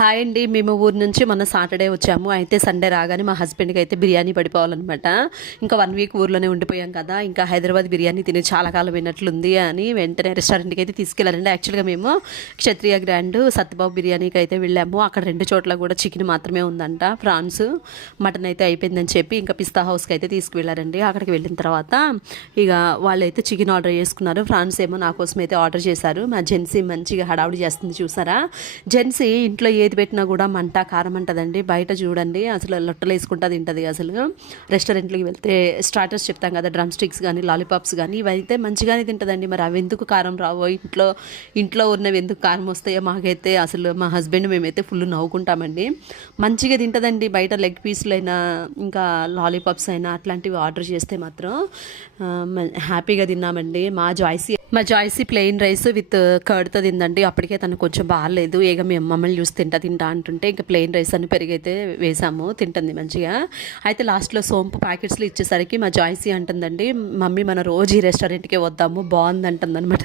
Hi అండి. మేము ఊరు నుంచి మొన్న సాటర్డే వచ్చాము. అయితే సండే రాగానే మా హస్బెండ్కి అయితే బిర్యానీ పడిపోవాలన్నమాట. ఇంకా 1 వీక్ ఊర్లోనే ఉండిపోయాం కదా, ఇంకా హైదరాబాద్ బిర్యానీ తిని చాలా కాలం అయినట్లుంది అని వెంటనే రెస్టారెంట్కి అయితే తీసుకెళ్ళారండి. యాక్చువల్గా మేము క్షత్రియ గ్రాండ్ సత్యబాబు బిర్యానీకి అయితే వెళ్ళాము. అక్కడ 2 చోట్ల కూడా చికెన్ మాత్రమే ఉందంట, ప్రాన్స్ మటన్ అయితే అయిపోయిందని చెప్పి ఇంకా పిస్తా హౌస్కి అయితే తీసుకువెళ్ళారండి. అక్కడికి వెళ్ళిన తర్వాత ఇక వాళ్ళైతే చికెన్ ఆర్డర్ చేసుకున్నారు. ఫ్రాన్స్ ఏమో నా కోసం అయితే ఆర్డర్ చేశారు. మా జెన్సీ మంచిగా హడావుడి చేస్తుంది చూసారా. జెన్సీ ఇంట్లో ఏది పెట్టినా కూడా మంట కారం అంటదండి. బయట చూడండి అసలు లొట్టలు వేసుకుంటా తింటుంది. అసలు రెస్టారెంట్కి వెళ్తే స్టార్టర్స్ చెప్తాం కదా, డ్రమ్ స్టిక్స్ కానీ లాలీపాప్స్ కానీ ఇవైతే మంచిగానే తింటుందండి. మరి అవి ఎందుకు కారం రావో, ఇంట్లో ఉన్నవి ఎందుకు కారం వస్తాయో మాకైతే అసలు మా హస్బెండ్ మేమైతే ఫుల్ నవ్వుకుంటామండి. మంచిగా తింటుందండి. బయట లెగ్ పీసులు అయినా ఇంకా లాలీపాప్స్ అయినా అట్లాంటివి ఆర్డర్ చేస్తే మాత్రం హ్యాపీగా తిన్నామండి. మా జాయ్సీ ప్లెయిన్ రైస్ విత్ కర్డ్తో తిందండి. అప్పటికే తను కొంచెం బాగాలేదు. ఇక మేము మమ్మల్ని చూసి తింటా అంటుంటే ఇంకా ప్లెయిన్ రైస్ అని పెరిగైతే వేసాము, తింటుంది మంచిగా. అయితే లాస్ట్లో సోంపు ప్యాకెట్స్లో ఇచ్చేసరికి మా జాయ్సీ అంటుందండి, మమ్మీ మన రోజు ఈ రెస్టారెంట్కే వద్దాము, బాగుంది అంటుంది అనమాట.